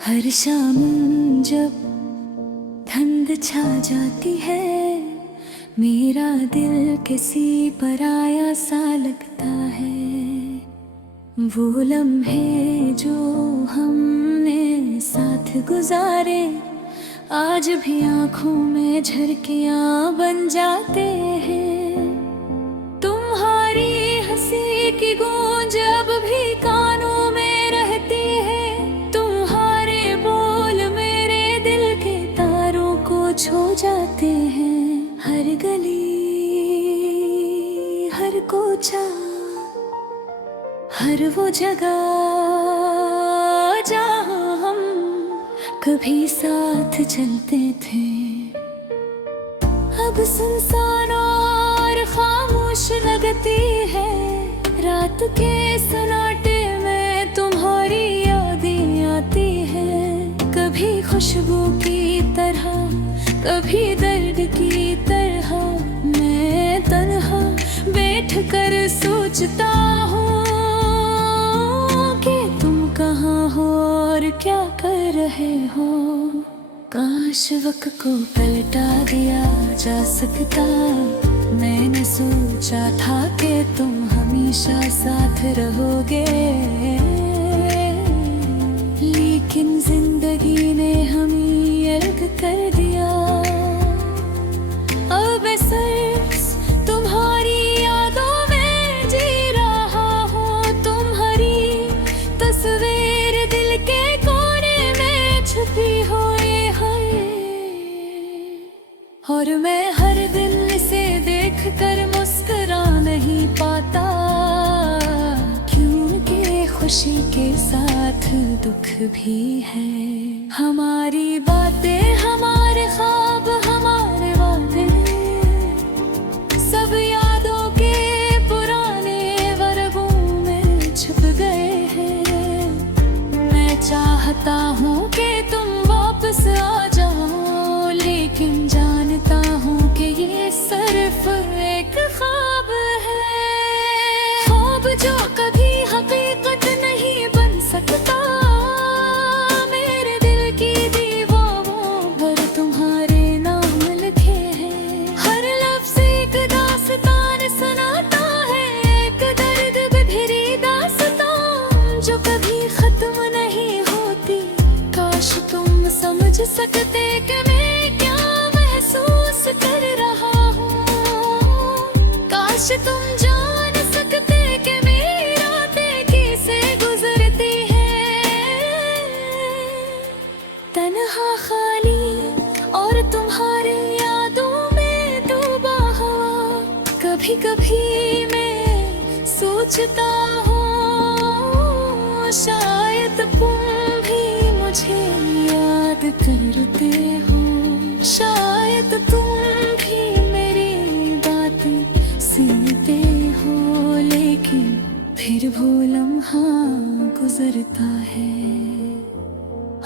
हर शाम जब धुंध छा जाती है, मेरा दिल किसी पराया सा लगता है। वो लम्हे जो हमने साथ गुजारे, आज भी आँखों में झरकियाँ बन जाते हैं। तुम्हारी हंसी की गूंज अब भी कानों में रहती है। तुम्हारे बोल मेरे दिल के तारों को छू जाते हैं। हर गली, हर कोचा, हर वो जगह जहाँ हम कभी साथ चलते थे, अब सुनसान और खामोश लगती है। रात के सन्नाटे में तुम्हारी यादें आती है, कभी खुशबू की तरह, कभी दर्द की तरह। मैं तन्हा बैठ कर सोचता हूँ कि तुम कहाँ हो और क्या कर रहे हो। काश वक्त को पलटा दिया जा सकता। मैंने सोचा था कि तुम हमेशा साथ रहोगे, लेकिन जिंदगी ने हमें अलग कर दिया। अब सिर्फ तुम्हारी यादों में जी रहा हूँ। तुम्हारी तस्वीर दिल के कोने में छुपी हुई है, और मैं हर दिन इसे देख कर मुस्कुरा नहीं पाता, क्योंकि खुशी के साथ दुख भी है। हमारी बातें, हमारे ख्वाब, हमारे वादे, सब यादों के पुराने वर्गों में छुप गए हैं। मैं चाहता हूँ कि तुम वापस आ जाओ, लेकिन जानता हूँ कि ये सिर्फ एक ख्वाब है। ख्वाब जो कभी हकीकत नहीं बन सकता। मेरे दिल की दीवारों पर तुम्हारे नाम लिखे हैं। हर लफ्ज़ एक दास्तान सुनाता है, एक दर्द भरी दास्तान जो कभी खत्म नहीं होती। काश तुम समझ सकते कि मैं क्या महसूस कर रहा हूँ। काश तुम जान सकते कि मेरी रातें कैसे गुजरती है। तन्हा, खाली और तुम्हारी यादों में डूबा हुआ। कभी कभी मैं सोचता हूँ, शायद तुम भी मुझे याद करते हो। शायद तुम भी मेरी बातें सुनते हो, लेकिन फिर वो लम्हा गुजरता है,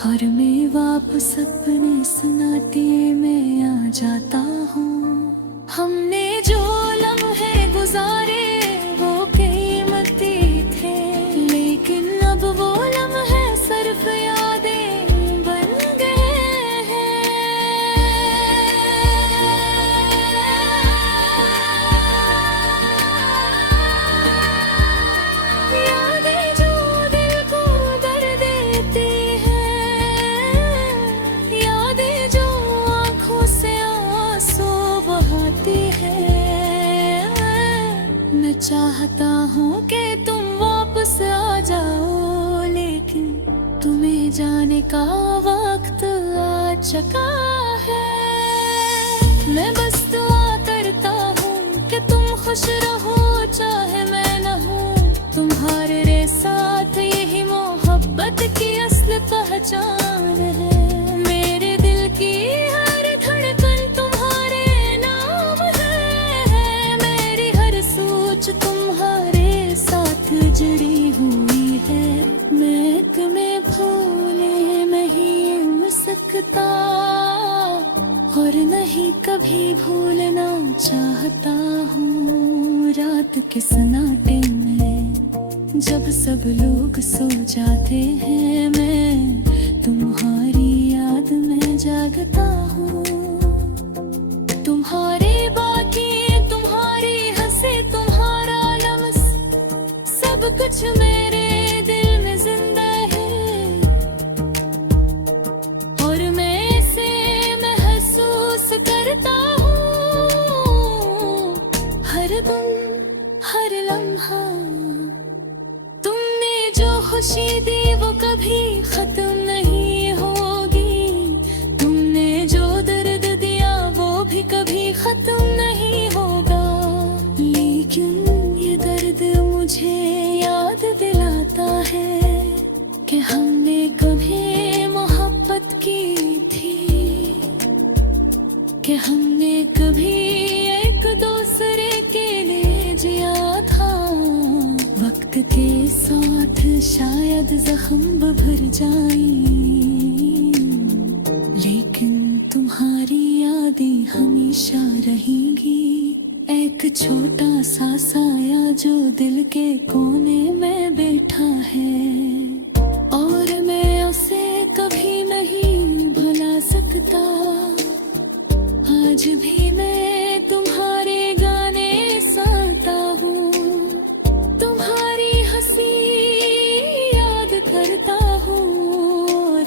और मैं वापस अपने सन्नाटे में आ जाता हूँ। हमने जो लम्हे गुजारे वो कीमती थे, लेकिन अब वो लम्हे सिर्फ यादें बन गए हैं। यादें जो दिल को दर्द देती हैं, यादें जो आँखों से आंसू बहाती हैं। मैं चाहता हूँ कि तुम वापस आ जाओ, लेकिन तुम्हें जाने का वक्त आ चुका है। मैं बस दुआ करता हूँ कि तुम खुश रहो, चाहे मैं न हूँ। तुम्हारे साथ यही मोहब्बत की असली पहचान है। मेरे दिल की हर धड़कन तुम्हारे नाम है। मेरी हर सोच तुम्हारे साथ जुड़ी हुई है। मैं तुम्हें भूले नहीं सकता, और नहीं कभी भूलना चाहता हूँ। रात के सन्नाटे में जब सब लोग सो जाते हैं मैं तुम्हारी याद में जागता हूँ। तुम्हारी बातें, तुम्हारी हंसी, तुम्हारा लम्स, सब कुछ मेरे दिल में जिंदा है और मैं इसे महसूस करता हूँ हर दिन हर लम्हा। तुमने जो खुशी दी वो कभी खत्म नहीं होगी, तुमने जो दर्द दिया वो भी कभी खत्म नहीं होगा। लेकिन ये दर्द मुझे याद दिलाता है कि हमने कभी मोहब्बत की थी, कि हमने कभी एक दूसरे के लिए जिया था। वक्त के साथ शायद जख्म भर जाएं, लेकिन तुम्हारी यादें हमेशा रहेंगी। एक छोटा सा साया जो दिल के कोने में बैठा है और मैं उसे कभी नहीं भुला सकता। आज भी मैं तुम्हारे गाने सुनता हूँ, तुम्हारी हंसी याद करता हूँ और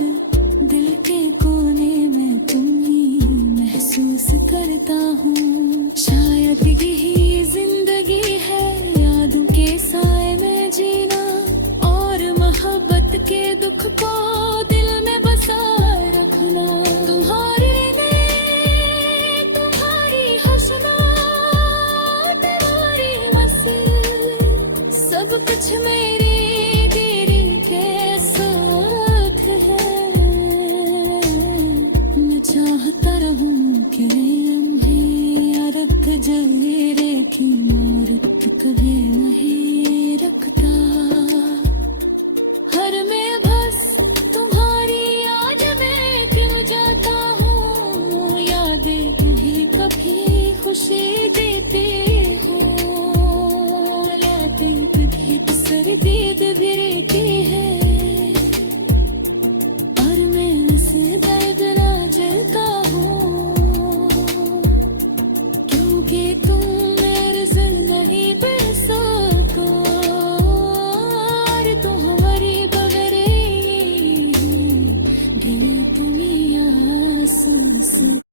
दिल के कोने में तुम्हें महसूस करता हूँ। शायद यही जिंदगी है, यादों के साए में जीना और मोहब्बत के दुख को दिल में बसा रखना। तुम्हारे सब कुछ मेरी तेरी के साथ है। मैं चाहता रहूं कि लम्हे रख जवेरे की मारत कभी नहीं रखता। हर मैं बस तुम्हारी याद में क्यों जाता हूँ, यादें तुम्हें कभी खुशी देते हो, सर्दी भी रहती है।